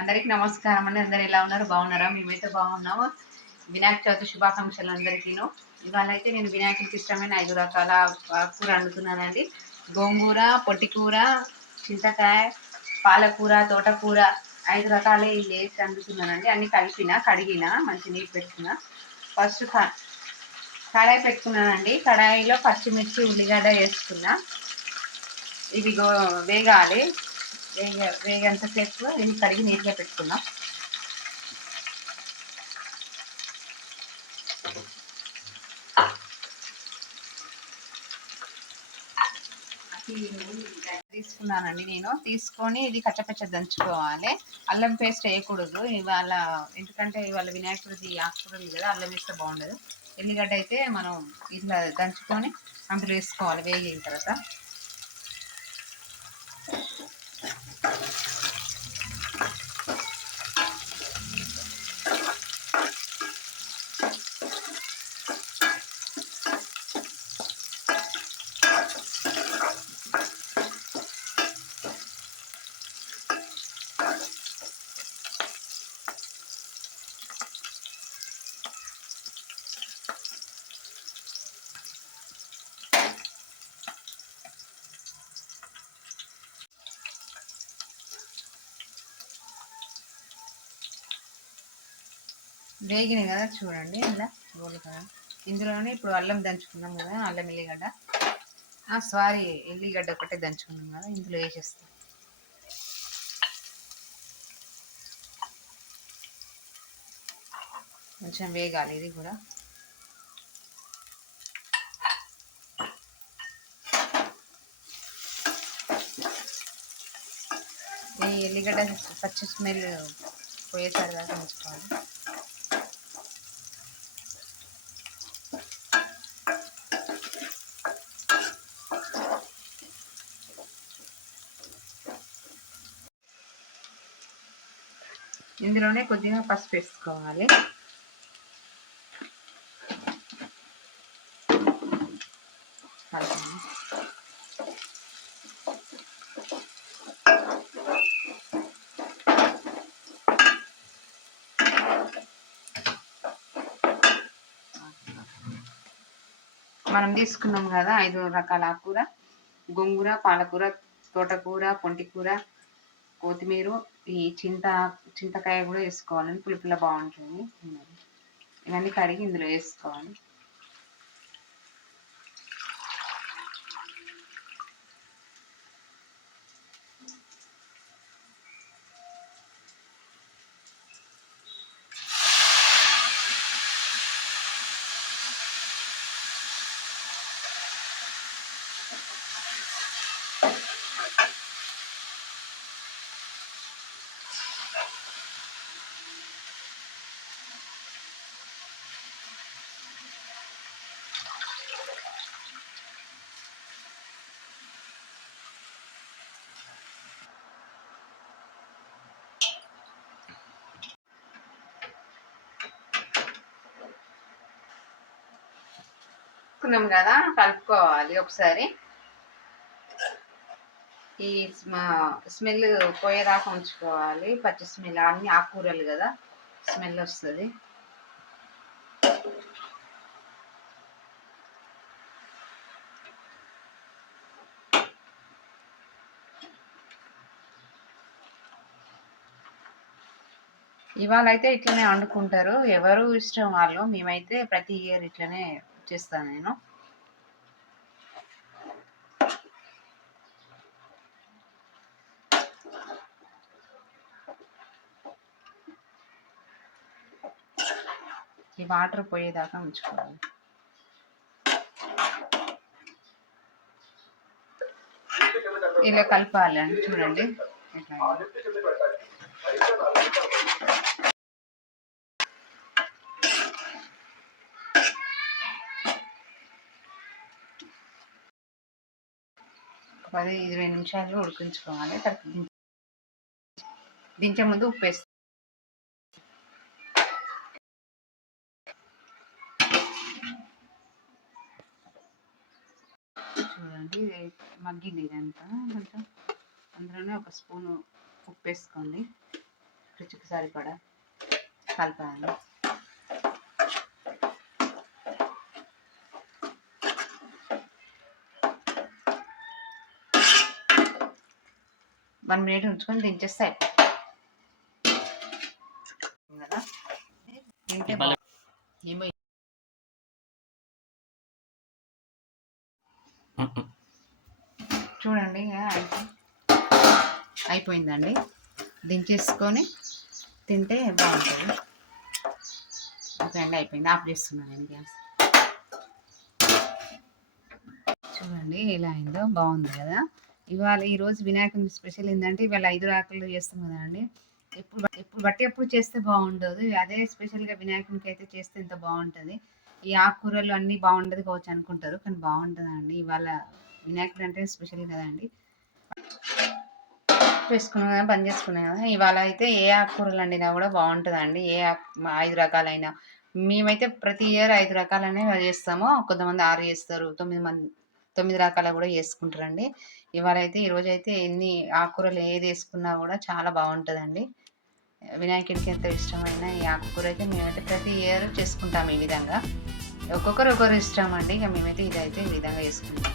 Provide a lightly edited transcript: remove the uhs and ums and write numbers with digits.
అందరికి నమస్కారం అండి. అందరు ఎలా ఉన్నారు? బాగున్నారా? మేమైతే బాగున్నాము. వినాయక చవితి శుభాకాంక్షలు అందరికీను. ఇవాళ అయితే నేను వినాయకుడికి ఇష్టమైన 5 రకాల కూర వండుతున్నానండి. గోంగూర, పొట్టికూర, చింతకాయ, పాలకూర, తోటకూర 5 రకాలే వేసి వండుతున్నానండి. అన్ని కలిపిన, కడిగిన, మంచి నీళ్ళు పెట్టుకున్నా. ఫస్ట్ కడాయి పెట్టుకున్నానండి. కడాయిలో పచ్చిమిర్చి, ఉల్లిగడ్డ వేసుకున్నా. ఇవి వేగాలి. వేగంతసేపు ఇది కడిగి నీట్గా పెట్టుకున్నాం. తీసుకున్నానండి. నేను తీసుకొని ఇది కచ్చపచ్చ దంచుకోవాలి. అల్లం పేస్ట్ వేయకూడదు ఇవాళ, ఎందుకంటే ఇవాళ వినాయకుడిది ఆకుకూరలు కదా, అల్లం వేస్తే బాగుండదు. ఎల్లిగడ్డ అయితే మనం ఇట్లా దంచుకొని అందులో వేసుకోవాలి వేగిన తర్వాత. వేగినాయి కదా చూడండి, ఇలా గోల్డ్ కదా. ఇందులోనే ఇప్పుడు అల్లం దంచుకున్నాం కదా, అల్లం ఎల్లిగడ్డ, సారీ ఎల్లిగడ్డ ఒకటే దంచుకున్నాం కదా, ఇందులో వేసేస్తాం. కొంచెం వేగాలి ఇది కూడా. ఈ ఎల్లిగడ్డ పచ్చి స్మెల్ పోయేసరిదాకా ఉంచుకోవాలి. ఇందులోనే కొద్దిగా పసుపు వేసుకోవాలి. మనం తీసుకున్నాం కదా 5 రకాల ఆకుకూర: గోంగూర, పాలకూర, తోటకూర, పొంటికూర, కొత్తిమీర, ఈ చింతకాయ కూడా వేసుకోవాలని పులుపుల బాగుంటుంది. ఇవన్నీ కడిగి ఇందులో వేసుకోవాలి. కున్నాం కదా, కలుపుకోవాలి ఒకసారి. ఈ స్మెల్ పోయేదాకా ఉంచుకోవాలి. పచ్చి స్మెల్, అన్ని ఆకుకూరలు కదా, స్మెల్ వస్తుంది. ఇవాళ అయితే ఇట్లనే వండుకుంటారు, ఎవరు ఇష్టం వాళ్ళు. మేమైతే ప్రతి ఇయర్ ఇట్లనే చేస్తాను నేను. ఈ వాటర్ పోయేదాకా ఉంచుకోవాలి. ఇలా కలపాలి అని చూడండి. ఒక 10-20 నిమిషాలు ఉడికించుకోవాలి. దించే ముందు ఉప్పు వేస్తాం. చూడండి మగ్గింది ఇదంతా కొంచెం. అందులోనే ఒక స్పూను ఉప్పు వేసుకోండి, రుచికి సరిపడా కలపాలి. వన్ మినిట్ ఉంచుకొని దించేస్తే అయిపోతుంది కదా. తింటే చూడండి అయిపోయిందండి. దించేసుకొని తింటే బాగుంటుంది. ఓకే అండి, అయిపోయింది. ఆఫ్ చేస్తున్నాను నేను గ్యాస్. చూడండి ఎలా అయిందో, బాగుంది కదా. ఇవాళ ఈరోజు వినాయకుని స్పెషల్ ఏంటంటే ఇవాళ 5 రకాలు చేస్తాం కదా అండి. ఎప్పుడు చేస్తే బాగుండదు, అదే స్పెషల్గా వినాయకునికి అయితే చేస్తే ఎంత బాగుంటుంది. ఈ ఆకుకూరలు అన్నీ బాగుండదు కావచ్చు అనుకుంటారు, కానీ బాగుంటుందండి. ఇవాళ వినాయకుడు అంటే స్పెషల్ కదండి. వేసుకున్నాం కదా, బంద్ చేసుకున్నాం కదా. ఇవాళ అయితే ఏ ఆకుకూరలు వండినా కూడా బాగుంటుందండి. 5 రకాలైనా. మేమైతే ప్రతి ఇయర్ 5 రకాలనే చేస్తాము. కొంతమంది 6 చేస్తారు, 9 రకాలు కూడా చేసుకుంటారండి. ఇవాళ అయితే ఈరోజు అయితే ఎన్ని ఆకుకూరలు ఏది వేసుకున్నా కూడా చాలా బాగుంటుందండి. వినాయకుడికి ఎంత ఇష్టమైన ఈ ఆకుకూర అయితే మేమైతే ప్రతి ఇయర్ చేసుకుంటాము ఈ విధంగా. ఒక్కొక్కరు ఇష్టం అండి. ఇక మేమైతే ఇదైతే ఈ విధంగా చేసుకుంటాం.